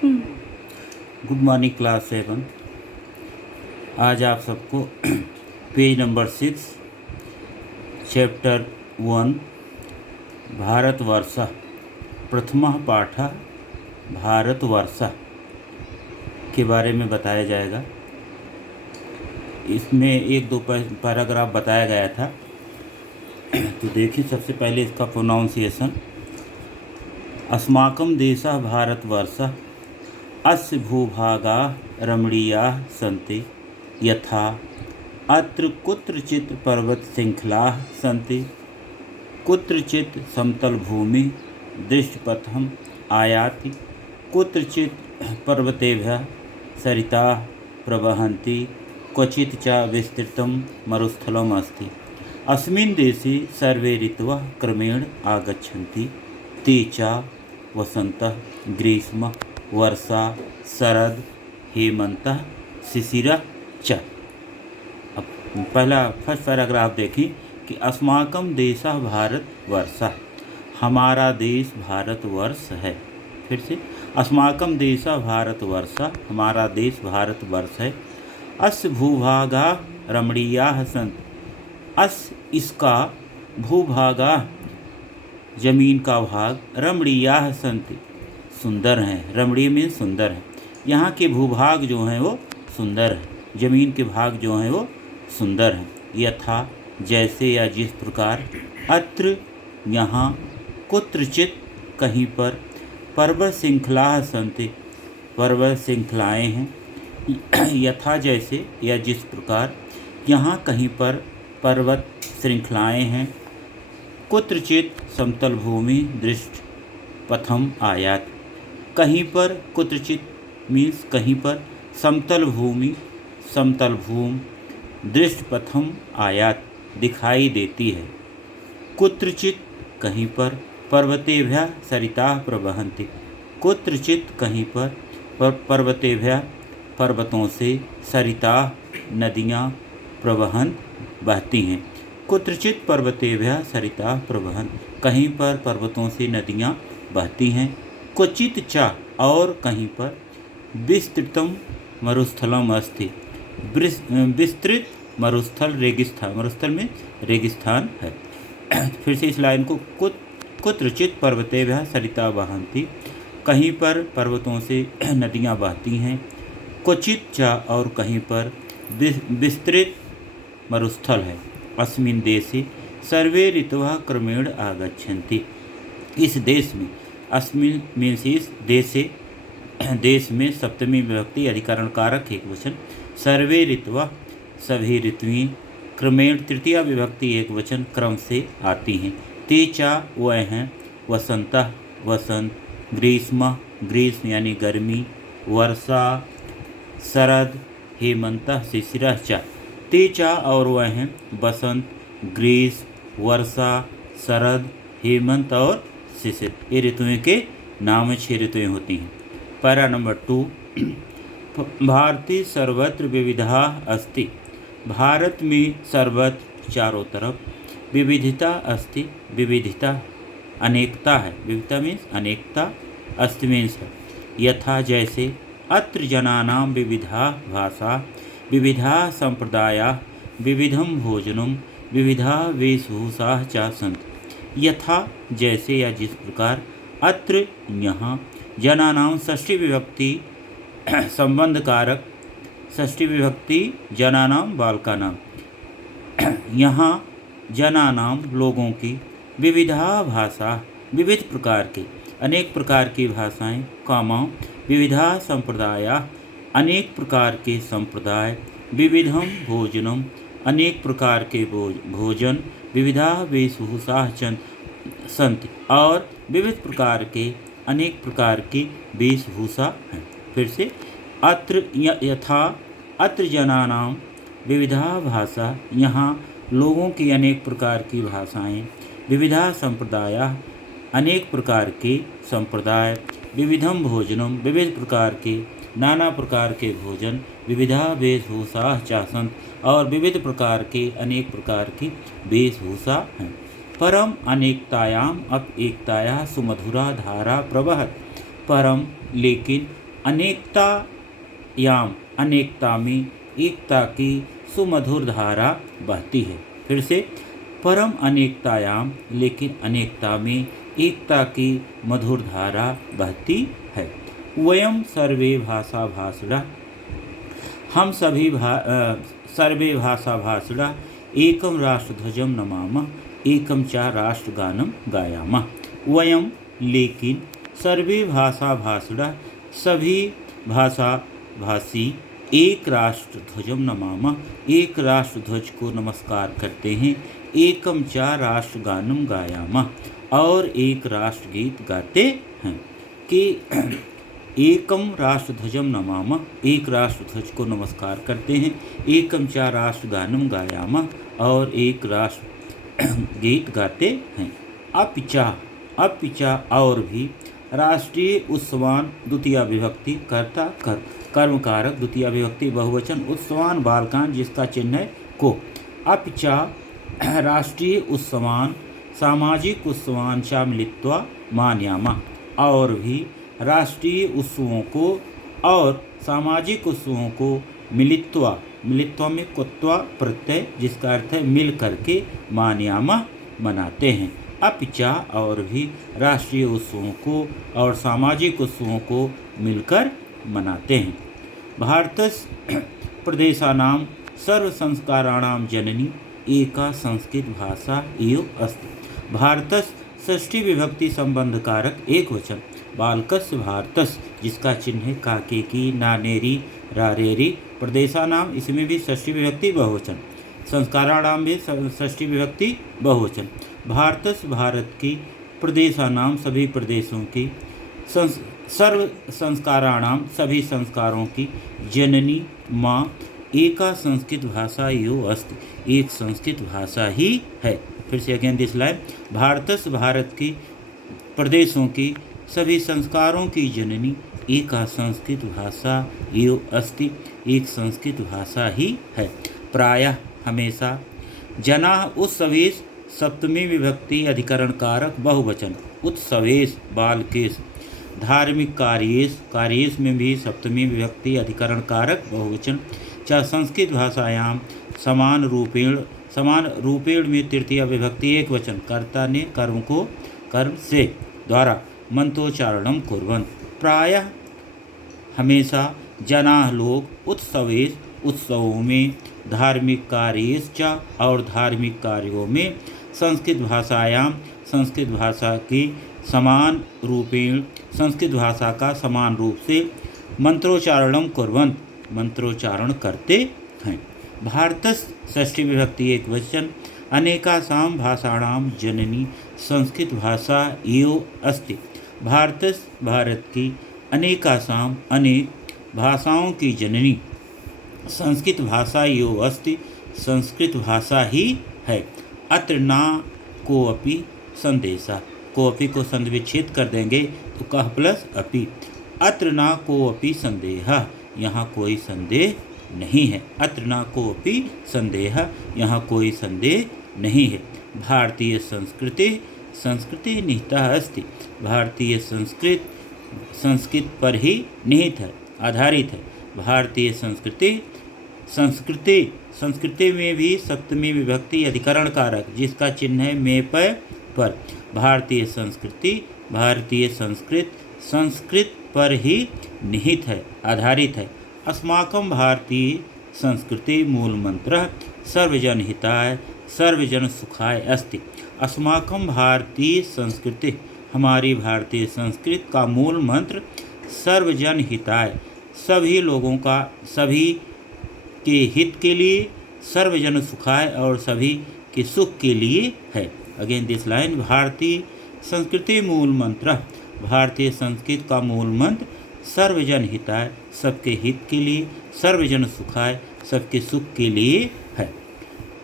Good morning class 7। आज आप सबको पेज नंबर 6 चैप्टर 1 भारतवर्ष प्रथमः पाठः भारतवर्ष के बारे में बताया जाएगा। इसमें एक दो पैराग्राफ बताया गया था, तो देखिए सबसे पहले इसका प्रोनाउंसिएशन। अस्माकं देशः भारतवर्षः अस्य भूभागाः रमणीयाः सन्ति यथा अत्र कुत्रचित् पर्वतशृङ्खलाः सन्ति, कुत्रचित् समतलभूमि दृष्टपथम् आयाति, कुत्रचित् पर्वतेभ्यः सरिताः प्रवहन्ति, क्वचित् च विस्तृतं मरुस्थलम् अस्ति। अस्मिन् देशे सर्वे ऋतवः क्रमेण आगच्छन्ति, ते च वसन्तः, ग्रीष्मः, वर्षा, शरद, हेमन्तः, शिशिरः च। अब पहला फर्स्ट पैराग्राफ देखें कि अस्माकं देशः भारतवर्षः, हमारा देश भारतवर्ष है। फिर से अस्माकं देशः भारतवर्षः, हमारा देश भारतवर्ष है। अस्य भूभागाः रमणीयाः सन्ति, अस्य इसका, भूभागाः जमीन का भाग, रमणीयाः सन्ति सुंदर हैं। रमणीय में सुंदर है। यहाँ के भूभाग जो हैं वो सुंदर है, जमीन के भाग जो हैं वो सुंदर हैं। यथा जैसे या जिस प्रकार, अत्र यहाँ, कुत्रचित कहीं पर, पर्वत श्रृंखलाः सन्ति पर्वत श्रृंखलाएँ हैं। यथा जैसे या जिस प्रकार, यहाँ कहीं पर पर्वत श्रृंखलाएँ हैं। कुत्रचित समतल भूमि दृष्ट पथम आयात, कहीं पर कुत्रचित मीन्स कहीं पर समतल भूमि, समतल भूमि दृष्ट पथम आयात दिखाई देती है। कुत्रचित कहीं पर पर्वतेभ्यः सरिताः प्रवहन्ति, कुत्रचित कहीं पर पर्वतेभ्यः पर्वतों से सरिताः नदियाँ प्रवहन बहती हैं। कुत्रचित पर्वतेभ्यः सरिताः प्रवहन, कहीं पर पर्वतों से नदियाँ बहती हैं। क्वचित च और कहीं पर, विस्तृतम मरुस्थलम अस्ति, विस्तृत मरुस्थल रेगिस्थान, मरुस्थल में रेगिस्थान है। फिर से इस लाइन को कुत्रचित पर्वतेभ्यः सरिताः बहन्ति, कहीं पर पर्वतों से नदियाँ बहती हैं। क्वचित च और कहीं पर विस्तृत मरुस्थल है। अस्मिन् देशे सर्वे ऋतवः क्रमेण आगच्छन्ति, इस देश में, अस्मिन् मीन्स इस देशे, देश में सप्तमी विभक्ति अधिकरण कारक एक वचन, सर्वे ऋतवः सभी ऋतुएं, क्रमेण तृतीया विभक्ति एक वचन क्रम से आती हैं। ते च वह हैं, वसंतः वसंत, ग्रीष्म ग्रीष्म यानी गर्मी, वर्षा शरद, हेमन्तः शिशिरः च। ते च और वह हैं, बसंत, ग्रीष्म, वर्षा, शरद, हेमंत और शिशिर, ये ऋतुओं के नाम 6 ऋतुएं होती हैं। पैरा नंबर 2, भारते सर्वत्र विविधा अस्ति, भारत में सर्वत्र चारों तरफ विविधता अस्ति, विविधता अनेकता है, विविधता मीन्स अनेकता, अस्ति मीन्स है। यथा जैसे, अत्र जनानां विविधा भाषा, विविधा संप्रदायाः, विविधं भोजनं, विविधा वेशभूषाः च सन्ति। यथा जैसे या जिस प्रकार, अत्र यहाँ, जनानां षष्ठी विभक्ति संबंध कारक, षष्ठी विभक्ति जनानां बालकानां, यहाँ जनानां लोगों की, विविधा भाषा विविध प्रकार के, अनेक प्रकार की भाषाएं, कामा विविधा संप्रदायाः अनेक प्रकार के संप्रदाय, विविधम भोजनम अनेक प्रकार के भोजन, विविधा वेशभूषाः सन्ति और विविध प्रकार के अनेक प्रकार की वेशभूषा हैं। फिर से, अत्र यथा अत्र जनानां विविधा भाषा, यहाँ लोगों की अनेक प्रकार की भाषाएं, विविधा संप्रदायाः अनेक प्रकार के संप्रदाय, विविधम भोजनम विविध प्रकार के, नाना प्रकार के भोजन, विविधा वेशभूषाः च सन्ति और विविध प्रकार के अनेक प्रकार की वेशभूषा हैं। परम अनेकतायाम अप एकतायाः सुमधुरा धारा प्रवहत, परम लेकिन अनेकतायाम, अनेकता में एकता की सुमधुर धारा बहती है। फिर से, परम अनेकतायाम, लेकिन अनेकता में एकता की मधुर धारा बहती है। वयम सर्वे भाषा भाषिणः, हम सभी सर्वे भाषा भाषिणः एकम राष्ट्रध्वजम नमामः एकम च राष्ट्रगानम गायामः। वयम, लेकिन, सर्वे भाषा भाषिणः, सभी भाषा भाषी, एक राष्ट्र ध्वजम नमामः, एक राष्ट्र ध्वज को नमस्कार करते हैं। एकम च राष्ट्रगानम गायामः, और एक राष्ट्र गीत गाते हैं। कि एकम राष्ट्र ध्वजम नमामः, एक राष्ट्र ध्वज को नमस्कार करते हैं। एकम च राष्ट्रगानम गायामः, और एक राष्ट्र गीत गाते हैं। अपिचा, और भी, राष्ट्रीय उत्सवान द्वितीय विभक्ति कर्ता कर्मकारक द्वितीय विभक्ति बहुवचन उत्सवान बालकान जिसका चिन्ह है को। अपिचा राष्ट्रीय उत्सवान सामाजिक उत्सवान च मिलित्वा मान्यामः, और भी राष्ट्रीय उत्सवों को और सामाजिक उत्सवों को मिलित्वा में कुत्वा प्रत्यय जिसका अर्थ है मिल करके मान्यामः मनाते हैं। अपिचा, और भी राष्ट्रीय उत्सवों को और सामाजिक उत्सवों को मिलकर मनाते हैं। भारतस्य प्रदेशानां सर्व संस्काराणां जननी एका संस्कृत भाषा एव अस्ति। भारतस्य षष्ठी विभक्ति संबंध कारक एक वचन। बालकस्य भारतस्य जिसका चिन्ह है काके की नानेरी रारेरी। प्रदेशानाम, इसमें भी षष्ठी विभक्ति बहुवचन। संस्काराणाम भी षष्ठी विभक्ति बहुवचन। भारतस्य भारत की, प्रदेशानाम सभी प्रदेशों की, सर्व संस्काराणाम सभी संस्कारों की, जननी माँ, एका संस्कृत भाषा यो अस्ति एक संस्कृत भाषा ही है। फिर से अगेन दिस लाइन, भारतस्य भारत की, प्रदेशों की, सभी संस्कारों की जननी, एका संस्कृत भाषा यो अस्ति एक संस्कृत भाषा ही है। प्रायः, हमेशा, जनाः उत्सवेश सप्तमी विभक्ति अधिकरण कारक बहुवचन। उत्सवेश बालकेश। धार्मिक कार्येश, कार्येश में भी सप्तमी विभक्ति अधिकरण कारक बहुवचन। च संस्कृत भाषायाम समान रूपेण में तृतीय विभक्ति एक वचन। कर्ता ने कर्म को कर्म से द्वारा मंत्रोच्चारणम कुर्वन्। प्रायः, हमेशा, जनाः लोग, उत्सवेश उत्सवों में, धार्मिक कार्येश च और धार्मिक कार्यों में, संस्कृत भाषायाम संस्कृत भाषा की समान रूपेण संस्कृत भाषा का समान रूप से, मंत्रोच्चारणम कुर्वन् मंत्रोच्चारण करते हैं। भारतस्य षष्ठी विभक्ति एक वचन। अनेकासां भाषाणां जननी संस्कृत भाषा एव अस्ति। भारतस्य भारत की, अनेकासां अनेक, भाषाओं की जननी, संस्कृत भाषा एव अस्ति संस्कृत भाषा ही है। अत्र ना कोऽपि संदेशा, कोऽपि को संधि विच्छेद कर देंगे तो कह प्लस अपि। अत्र ना कोऽपि संदेहः, यहाँ कोई संदेह नहीं है। अत्र ना कोऽपि संदेहः, यहाँ कोई संदेह नहीं है। भारतीय संस्कृति निहिता अस्ति। भारतीय संस्कृत पर ही निहित है, आधारित है। भारतीय संस्कृति में भी सप्तमी विभक्ति अधिकरण कारक जिसका चिन्ह है में पर। भारतीय संस्कृत पर ही निहित है, आधारित है। अस्माकं भारतीय संस्कृति मूल मंत्र सर्वजन हिताय सर्वजन सुखाय अस्ति। अस्माकं भारतीय संस्कृति, हमारी भारतीय संस्कृति का मूल मंत्र सर्वजन हिताय, सभी लोगों का, सभी के हित के लिए, सर्वजन सुखाय और सभी के सुख के लिए है। अगेन दिस लाइन, भारतीय संस्कृति मूल मंत्र, भारतीय संस्कृति का मूल मंत्र सर्वजन हिताय, सबके हित के लिए, सर्वजन सुखाय, सबके सुख के लिए है।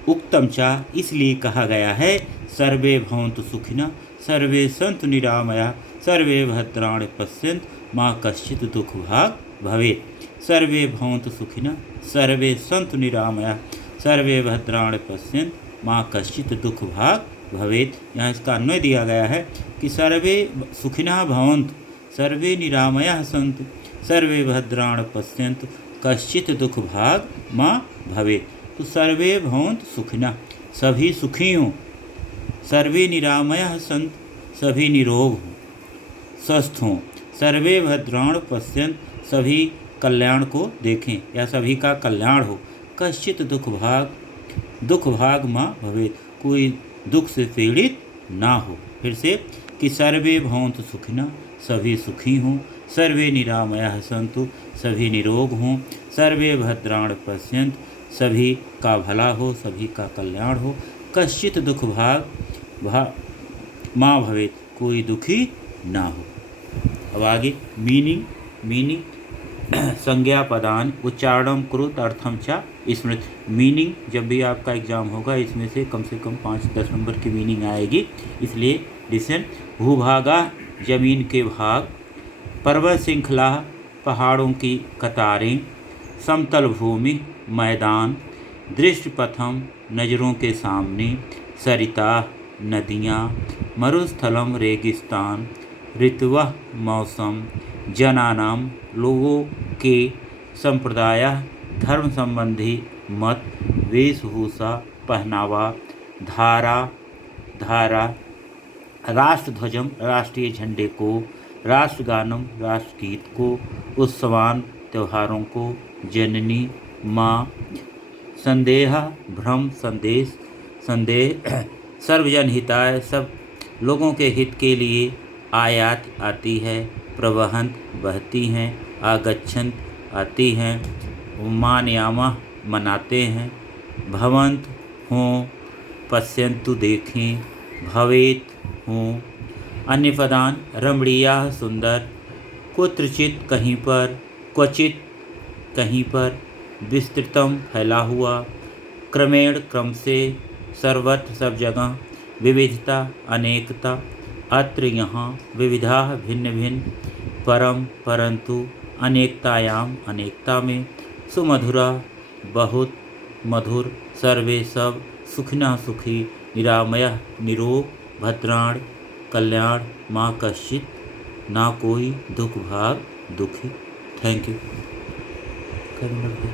उक्तम चा, इसलिए कहा गया है, सर्वे भवन्तु सुखिनः सर्वे सन्तु निरामयाः सर्वे भद्राणि पश्यन्तु मा कश्चित् दुःखभाग् भवेत्। सर्वे भवन्तु सुखिनः सर्वे सन्तु निरामयाः सर्वे भद्राणि पश्यन्तु मा कश्चित् दुःखभाग् भवेत्। यहाँ इसका अन्वय दिया गया है कि सर्वे सुखिनः भवन्तु सर्वे निरामयाः सन्तु सर्वे भद्राण पश्यन्तु कश्चित् दुख भाग माँ भवेत्। तो सर्वे भवन्तु सुखिनः, सभी सुखी हों। सर्वे निरामयः सन्तु, सभी निरोग हों, स्वस्थ हों। सर्वे भद्राण पश्यन्तु, सभी कल्याण को देखें या सभी का कल्याण हो। कश्चित् दुख भाग माँ भवेत्, कोई दुख से पीड़ित ना हो। फिर से कि सर्वे भवन्तु सुखिनः, सभी सुखी हों। सर्वे निरामयः सन्तु, सभी निरोग हों। सर्वे भद्राण पश्यन्तु, सभी का भला हो, सभी का कल्याण हो। कश्चित् दुख भाग माँ भवेत्, कोई दुखी ना हो। अब आगे मीनिंग संज्ञा पदान उच्चारणम कुरुत अर्थम च स्मृत। मीनिंग जब भी आपका एग्जाम होगा इसमें से कम 5-10 नंबर की मीनिंग आएगी, इसलिए लिसन। भूभागा जमीन के भाग, पर्वत श्रृंखला पहाड़ों की कतारें, समतल भूमि मैदान, दृष्टि पथम नज़रों के सामने, सरिता नदियाँ, मरुस्थलम रेगिस्तान, ऋतवः मौसम, जनानाम लोगों के, संप्रदाय धर्म संबंधी मत, वेशभूषा पहनावा, धारा राष्ट्रध्वजम राष्ट्रीय झंडे को, राष्ट्रगानम राष्ट्रगीत को, उत्सवान त्योहारों को, जननी माँ, संदेह भ्रम संदेह सर्वजन हिताय सब लोगों के हित के लिए, आयात आती है, प्रवहंत बहती हैं, आगच्छन्त आती हैं, मानयामः मनाते हैं, भवंत हों, पश्यन्तु देखें, भवेत हों। अन्य पदान रमणीया सुंदर, कुत्रचित कहीं पर, क्वचित कहीं पर, विस्तृतम फैला हुआ, क्रमेण क्रम से, सर्वत्र सब जगह, विविधता अनेकता, अत्र यहाँ, विविधा भिन्न भिन्न, परम परंतु, अनेकतायाम अनेकता में, सुमधुरा बहुत मधुर, सर्वे सब, सुखिनः सुखी, निरामयः निरोग, भद्राण कल्याण, माँ कश्चित् ना कोई दुख भाग दुखी। Thank you.